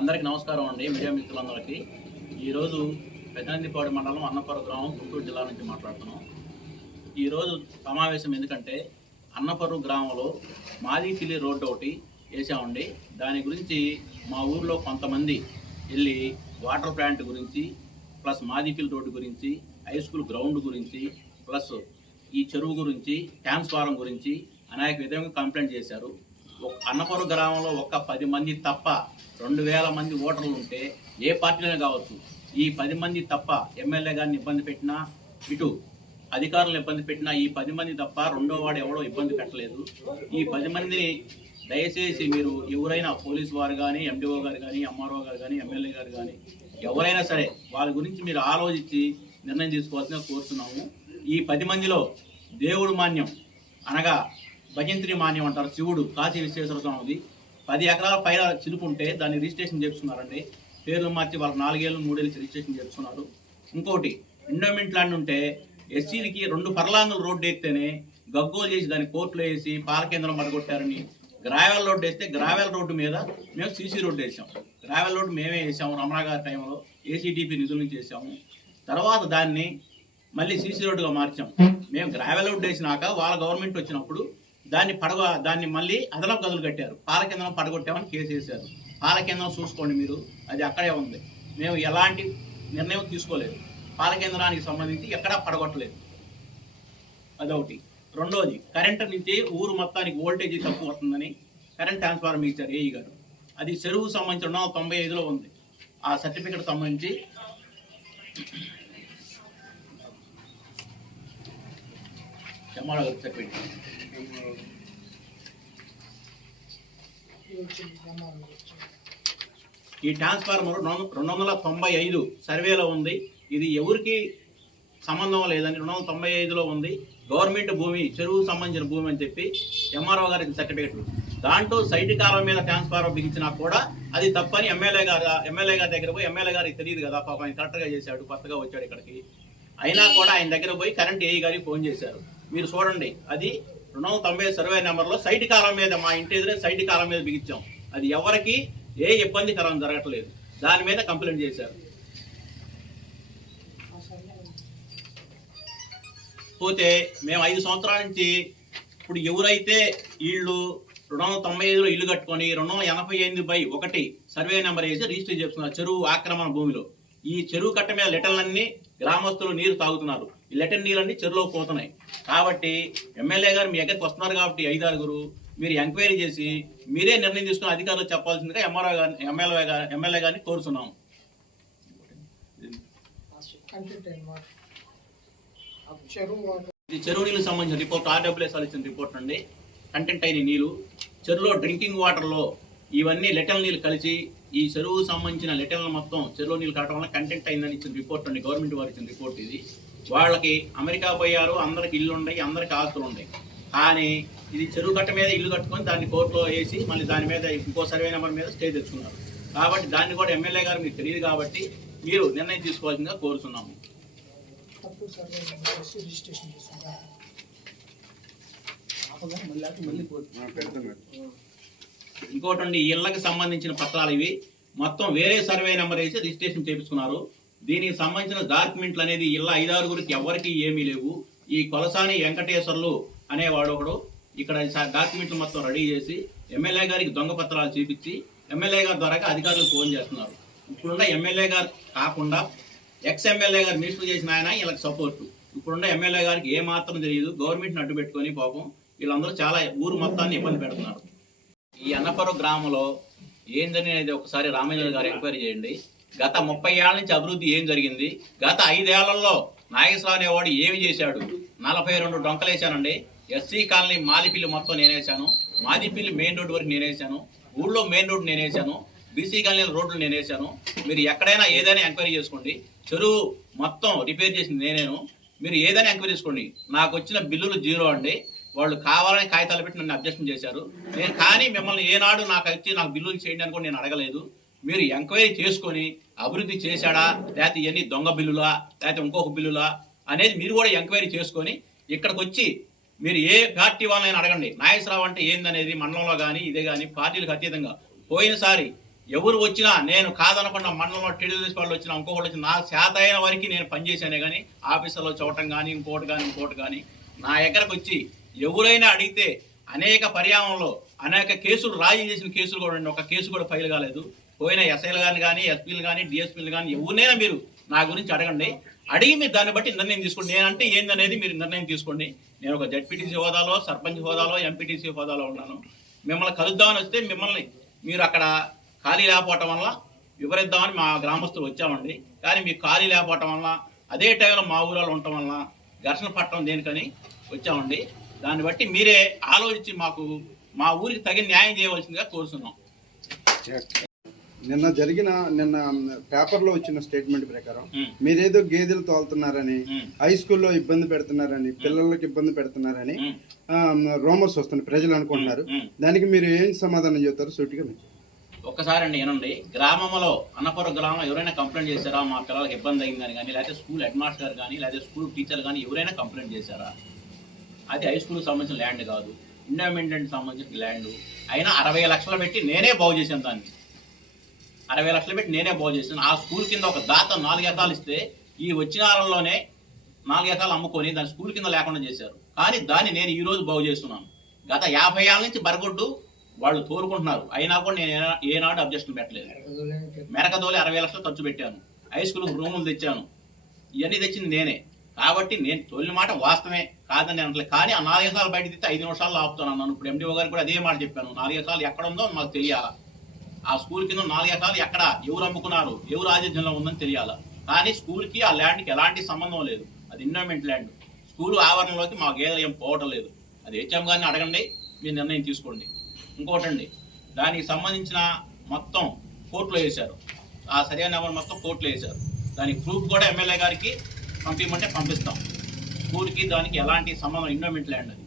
అందరికీ నమస్కారం అండి. మీడియా మిత్రులందరికీ ఈరోజు పెదనందిపాడు మండలం అన్నపురం గ్రామం గుంటూరు జిల్లా నుంచి మాట్లాడుతున్నాం. ఈరోజు సమావేశం ఎందుకంటే అన్నపురం గ్రామంలో మాదిపిల్లి రోడ్డు ఒకటి వేసామండి. దాని గురించి మా ఊర్లో కొంతమంది వెళ్ళి వాటర్ ప్లాంట్ గురించి, ప్లస్ మాదిపిల్లి రోడ్డు గురించి, హై స్కూల్ గ్రౌండ్ గురించి, ప్లస్ ఈ చెరువు గురించి, ట్రాన్స్ఫారం గురించి అనేక విధంగా కంప్లైంట్ చేశారు. అన్నపురం గ్రామంలో ఒక్క 10 మంది తప్ప 2000 మంది ఓటర్లు ఉంటే ఏ పార్టీలోనే కావచ్చు, ఈ 10 మంది తప్ప ఎమ్మెల్యే గారిని ఇబ్బంది పెట్టినా, ఇటు అధికారులను ఇబ్బంది పెట్టినా, ఈ 10 మంది తప్ప రెండో వాడు ఎవడో ఇబ్బంది పెట్టలేదు. ఈ 10 మందిని దయచేసి మీరు ఎవరైనా పోలీసు వారు కానీ, ఎండిఓ గారు కానీ, ఎంఆర్ఓ గారు కానీ, ఎమ్మెల్యే గారు కానీ ఎవరైనా సరే వాళ్ళ గురించి మీరు ఆలోచించి నిర్ణయం తీసుకోవాల్సిందిగా కోరుతున్నాము. ఈ 10 మందిలో దేవుడు మాన్యం అనగా భజంత్రి మాన్యం అంటారు, శివుడు కాశీ విశ్వేశ్వర స్వామిది 10 ఎకరాల పైన చిలుపుంటే దాన్ని రిజిస్ట్రేషన్ చేస్తున్నారు. పేర్లు మార్చి వాళ్ళకి 4 ఏళ్ళు 3 ఏళ్ళు రిజిస్ట్రేషన్ చేస్తున్నారు. ఇంకోటి ఎండోమెంట్ ల్యాండ్ ఉంటే ఎస్సీలకి 2 ఫర్లాంగులు రోడ్డు ఎత్తేనే గగ్గోలు చేసి దాన్ని కోర్టులో వేసి పాల కేంద్రం పడగొట్టారని, గ్రావెల్ రోడ్డు వేస్తే గ్రావెల్ రోడ్డు మీద మేము సీసీ రోడ్డు వేసాం. గ్రావెల్ రోడ్డు మేమే వేసాము, రమణ గారి టైంలో ఏసీటీపీ నిధుల నుంచి వేసాము. తర్వాత దాన్ని మళ్ళీ సీసీ రోడ్డుగా మార్చాం. మేము గ్రావెల్ రోడ్డు వేసినాక వాళ్ళ గవర్నమెంట్ వచ్చినప్పుడు దాన్ని మళ్ళీ అదనపు గదులు కట్టారు. పాల కేంద్రం పడగొట్టామని కేసు వేశారు. పాల కేంద్రం చూసుకోండి మీరు, అది అక్కడే ఉంది. మేము ఎలాంటి నిర్ణయం తీసుకోలేదు, పాల కేంద్రానికి సంబంధించి ఎక్కడా పడగొట్టలేదు. అదొకటి. రెండోది, కరెంటు నుంచి ఊరు మొత్తానికి వోల్టేజ్ తక్కువ వస్తుందని కరెంట్ ట్రాన్స్ఫార్మర్ ఇచ్చారు ఏఈ గారు. అది చెరువుకు సంబంధించి 295లో ఉంది. ఆ సర్టిఫికెట్ సంబంధించి ఈ ట్రాన్స్ఫార్మర్ 295 సర్వేలో ఉంది. ఇది ఎవరికి సంబంధం లేదని 295లో ఉంది. గవర్నమెంట్ భూమి, చెరువుకు సంబంధించిన భూమి అని చెప్పి ఎంఆర్ఓ గారికి సర్టిఫికెట్లు. దాంట్లో సైట్ కాలం మీద ట్రాన్స్ఫార్మర్ బిగించినా కూడా అది తప్పని ఎమ్మెల్యే గారి దగ్గర పోయి, ఎమ్మెల్యే గారికి తెలియదు కదా పాపం, ఆయన కరెక్ట్గా చేశాడు, కొత్తగా వచ్చాడు ఇక్కడికి, అయినా కూడా ఆయన దగ్గర పోయి కరెంట్ ఏఈ గారికి ఫోన్ చేశారు. మీరు చూడండి, అది 290 సర్వే నెంబర్లో సైట్ కాలం మీద, మా ఇంటి ఎదురే సైట్ కాలం మీద బిగించాం. అది ఎవరికి ఏ ఇబ్బందికరం జరగట్లేదు. దాని మీద కంప్లైంట్ చేశారు. పోతే మేము 5 సంవత్సరాల నుంచి ఇప్పుడు ఎవరైతే వీళ్ళు 295లో ఇల్లు కట్టుకొని 288/1 సర్వే నెంబర్ వేసి రిజిస్టర్ చేస్తున్నారు చెరువు ఆక్రమణ భూమిలో. ఈ చెరువు కట్ట మీద లెటర్లన్నీ గ్రామస్తులు నీరు తాగుతున్నారు. ఈ లెటర్ నీళ్ళన్నీ చెరువులోకి పోతున్నాయి. కాబట్టి ఎమ్మెల్యే గారు మీ దగ్గరికి వస్తున్నారు కాబట్టి 5-6 మీరు ఎంక్వైరీ చేసి మీరే నిర్ణయం తీసుకుని అధికారులు చెప్పాల్సిందిగా ఎమ్మెల్యే గారిని కోరుతున్నాము. ఇది చెరువు నీళ్ళకి సంబంధించిన రిపోర్ట్, RWS ఇచ్చిన రిపోర్ట్ అండి. కంటెంట్ అయిన నీళ్ళు చెరువులో డ్రింకింగ్ వాటర్లో ఇవన్నీ లెటల్ నీళ్ళు కలిసి ఈ చెరువుకు సంబంధించిన లెటర్లు మొత్తం చెరువు నీళ్ళు కావడం వల్ల కంటెంట్ అయిందని ఇచ్చిన రిపోర్ట్ అండి. గవర్నమెంట్ వారు ఇచ్చిన రిపోర్ట్ ఇది. వాళ్ళకి అమెరికా పోయారు, అందరికి ఇల్లు ఉన్నాయి, అందరికి ఆస్తులు ఉన్నాయి. కానీ ఇది చెరువు కట్ట మీద ఇల్లు కట్టుకొని దాన్ని కోర్టులో వేసి మళ్ళీ దాని మీద ఇంకో సర్వే నెంబర్ మీద స్టే తెచ్చుకున్నారు. కాబట్టి దాన్ని కూడా ఎమ్మెల్యే గారు మీకు తెలియదు కాబట్టి మీరు నిర్ణయం తీసుకోవాల్సిందిగా కోరుతున్నాము. ఇంకోటండి, ఇళ్లకు సంబంధించిన పత్రాలు ఇవి మొత్తం వేరే సర్వే నెంబర్ వేసి రిజిస్ట్రేషన్ చేయించుకున్నారు. దీనికి సంబంధించిన డాక్యుమెంట్లు అనేది ఇళ్ళ 5-6 ఎవరికి ఏమీ లేవు. ఈ కొలసాని వెంకటేశ్వర్లు అనేవాడు ఒకడు ఇక్కడ డాక్యుమెంట్లు మొత్తం రెడీ చేసి ఎమ్మెల్యే గారికి దొంగ పత్రాలు చూపించి ఎమ్మెల్యే గారి ద్వారా అధికారులకు ఫోన్ చేస్తున్నారు. ఇప్పుడున్న ఎమ్మెల్యే గారు కాకుండా ఎమ్మెల్యే గారు మినిస్టర్ చేసిన ఆయన వీళ్ళకి సపోర్టు. ఇప్పుడున్న ఎమ్మెల్యే గారికి ఏమాత్రం తెలియదు. గవర్నమెంట్ని అడ్డు పెట్టుకొని పాపం వీళ్ళందరూ చాలా ఊరు మొత్తాన్ని ఇబ్బంది పెడుతున్నారు. ఈ అన్నపురం గ్రామంలో ఏం జరిగినది ఒకసారి రామేంద్ర గారు ఎంక్వైరీ చేయండి. గత 30 ఏళ్ల నుంచి అభివృద్ధి ఏం జరిగింది, గత 5 ఏళ్లలో నాగేశ్వరరావు అనేవాడు ఏమి చేశాడు. 42 డొంకలు వేసానండి. ఎస్సీ కాలనీ మాలిపిల్లి మొత్తం నేనేసాను, మాదిపిల్లి మెయిన్ రోడ్డు వరకు నేనేసాను, ఊళ్ళో మెయిన్ రోడ్డు నేనేసాను, బీసీ కాలనీ రోడ్లు నేనేసాను. మీరు ఎక్కడైనా ఏదైనా ఎంక్వైరీ చేసుకోండి. చెరువు మొత్తం రిపేర్ చేసింది నేనేను. మీరు ఏదైనా ఎంక్వైరీ చేసుకోండి. నాకు వచ్చిన బిల్లులు 0 అండి. వాళ్ళు కావాలని కాగితాలు పెట్టి నన్ను అబ్జెక్షన్ చేశారు. నేను కానీ మిమ్మల్ని ఏనాడు నాకు బిల్లులు చేయండి అని కూడా నేను అడగలేదు. మీరు ఎంక్వైరీ చేసుకొని అభివృద్ధి చేశాడా, లేకపోతే ఇవన్నీ దొంగ బిల్లులా, లేకపోతే ఇంకొక బిల్లులా అనేది మీరు కూడా ఎంక్వైరీ చేసుకొని ఇక్కడికి వచ్చి మీరు ఏ పార్టీ వాళ్ళని అడగండి. నాగేశ్వరరావు అంటే ఏందనేది మండలంలో కానీ ఇదే కానీ పార్టీలకు అతీతంగా పోయినసారి ఎవరు వచ్చినా నేను కాదనకుండా మండలంలో టీడీపీ వాళ్ళు వచ్చినా ఇంకొకటి వచ్చినా నాకు చేత అయిన వరకు నేను పనిచేశానే కానీ ఆఫీసులో చూడటం కానీ ఇంకోటి కానీ నా దగ్గరకు వచ్చి ఎవరైనా అడిగితే అనేక పర్యావరణంలో అనేక కేసులు రాజీ చేసిన కేసులు కూడా ఒక కేసు కూడా ఫైల్ కాలేదు. పోయిన ఎస్ఐలు కానీ ఎస్పీలు కానీ డిఎస్పీలు కానీ ఎవరినైనా మీరు నా గురించి అడగండి. అడిగి మీరు దాన్ని బట్టి నిర్ణయం తీసుకోండి. నేనంటే ఏందనేది మీరు నిర్ణయం తీసుకోండి. నేను ఒక జడ్పీటీసీ హోదాలో, సర్పంచ్ హోదాలో, ఎంపీటీసీ హోదాలో ఉన్నాను. మిమ్మల్ని కలుద్దామని వస్తే మిమ్మల్ని మీరు అక్కడ ఖాళీ లేకపోవటం వల్ల వివరిద్దామని మా గ్రామస్తులు వచ్చామండి. కానీ మీకు ఖాళీ లేకపోవటం వల్ల అదే టైంలో మా ఊళ్ళో ఉండటం వల్ల ఘర్షణ పట్టడం దేనికని వచ్చామండి. దాన్ని బట్టి మీరే ఆలోచించి మాకు మా ఊరికి తగిన న్యాయం చేయవలసిందిగా కోరుతున్నాం. నిన్న పేపర్లో వచ్చిన స్టేట్మెంట్ ప్రకారం మీరేదో గేదెలు తోలుతున్నారని, హై స్కూల్లో ఇబ్బంది పెడుతున్నారని, పిల్లలకి ఇబ్బంది పెడుతున్నారని రూమర్స్ వస్తున్నాయి, ప్రజలు అనుకుంటున్నారు. దానికి మీరు ఏం సమాధానం చెప్తారు సూటిగా? ఒక్కసారి అండి ఏనండి, గ్రామంలో అన్నపురం గ్రామంలో ఎవరైనా కంప్లైంట్ చేశారా మా పిల్లలకి ఇబ్బంది అయిందని కానీ, లేకపోతే స్కూల్ హెడ్ మాస్టర్ గారు కానీ, లేకపోతే స్కూల్ టీచర్ కానీ ఎవరైనా కంప్లైంట్ చేశారా? అది హై స్కూల్కి సంబంధించిన ల్యాండ్ కాదు, ఇండిపెండెంట్ సంబంధించిన ల్యాండ్. అయినా 60 లక్షలు పెట్టి నేనే బాగు చేశాను. దాన్ని 60 లక్షలు పెట్టి నేనే బాగు చేశాను. ఆ స్కూల్ కింద ఒక దాత 4 ఎకరాలు ఇస్తే ఈ వచ్చిన వారంలోనే 4 ఎకరాలు అమ్ముకొని దాని స్కూల్ కింద లేకుండా చేశారు. కానీ దాన్ని నేను ఈ రోజు బాగు చేస్తున్నాను. గత 50 ఏళ్ళ నుంచి బరగొడ్డు వాళ్ళు తోలుకుంటున్నారు. అయినా కూడా నేను ఏనాడు అబ్జెక్షన్ పెట్టలేదు. మెరకదోలి 60 లక్షలు ఖర్చు పెట్టాను. హై స్కూల్కి రూములు తెచ్చాను. ఇవన్నీ తెచ్చింది నేనే. కాబట్టి నేను తోలిన మాట వాస్తవమే కాదని అనట్లేదు. కానీ ఆ 4 ఎకరాలు బయట తెస్తే 5 నిమిషాల్లో ఆపుతాను అన్నాను. ఇప్పుడు ఎండిఓ గారికి కూడా అదే మాట చెప్పాను. 4 ఎకరాలు ఎక్కడ ఉందో మాకు తెలియాలా. ఆ స్కూల్ కింద 4 ఎకరాలు ఎక్కడ, ఎవరు అమ్ముకున్నారు, ఎవరు ఆధిత్యంలో ఉందని తెలియాలా. కానీ స్కూల్కి ఆ ల్యాండ్కి ఎలాంటి సంబంధం లేదు. అది ఇన్వెస్ట్మెంట్ ల్యాండ్. స్కూల్ ఆవరణలోకి మా గేదెలు ఏం పోవటం లేదు. అది హెచ్ఎం గారిని అడగండి, మీరు నిర్ణయం తీసుకోండి. ఇంకోటండి, దానికి సంబంధించిన మొత్తం కోర్టులో వేశారు. ఆ సరైన నెంబర్ మొత్తం కోర్టులో వేశారు. దానికి ప్రూఫ్ కూడా ఎమ్మెల్యే గారికి పంపించమంటే పంపిస్తాం. స్కూల్కి దానికి ఎలాంటి సంబంధం, ఇన్వెస్ట్మెంట్ ల్యాండ్ అది.